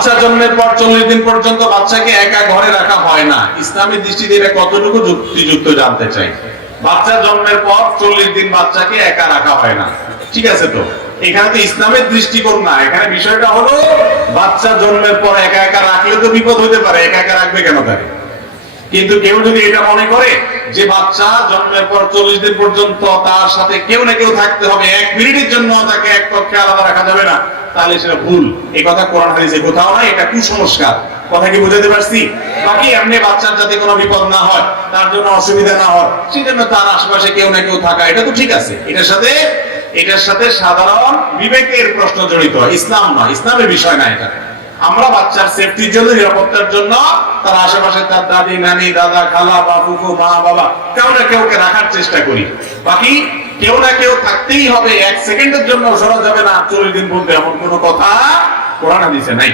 বাচ্চা জন্মের পর 40 দিন পর্যন্ত বাচ্চাকে একা ঘরে রাখা হয় না। ইসলামের দৃষ্টিতে এটা কতটুকু যুক্তিযুক্ত জানতে চাই। বাচ্চা জন্মের পর 40 দিন বাচ্চাকে একা রাখা হয় না, ঠিক আছে? তো এখানে তো ইসলামের দৃষ্টিকোণ না, এখানে বিষয়টা হলো বাচ্চা জন্মের পর একা একা রাখলে তো বিপদ হতে পারে, একা একা রাখবে কেন তাকে? কিন্তু কেউ যদি এটা মনে করে যে বাচ্চা জন্মের পর 40 দিন পর্যন্ত তার সাথে কেউ না কেউ থাকতে হবে, 1 মিনিটের জন্য তাকে এক কক্ষে আলাদা রাখা যাবে না, তাহলে সেটা ভুল। এই কথা কোরআন হাদিসে কোথাও নাই, এটা কুসংস্কার। কথা কি বুঝাতে পারছি? বাকি এমনি বাচ্চার যাতে কোনো বিপদ না হয়, তার জন্য অসুবিধা না হয়, সেজন্য তার আশেপাশে কেউ না কেউ থাকা, এটা তো ঠিক আছে। এটার সাথে সাধারণ বিবেকের প্রশ্ন জড়িত, ইসলাম নয়, ইসলামের বিষয় না এটা। আমরা বাচ্চার সেফটির জন্য, নিরাপত্তার জন্য তার আশেপাশে তার দাদি, নানি, দাদা, খালা বা ফুফু, মা, বাবা কেউ না কেউকে রাখার চেষ্টা করি। বাকি কেউ না কেউ থাকতেই হবে, 1 সেকেন্ডের জন্য সরা যাবে না 40 দিন পর্যন্ত, এমন কোনো কথা কোরআন হাদিসে নাই।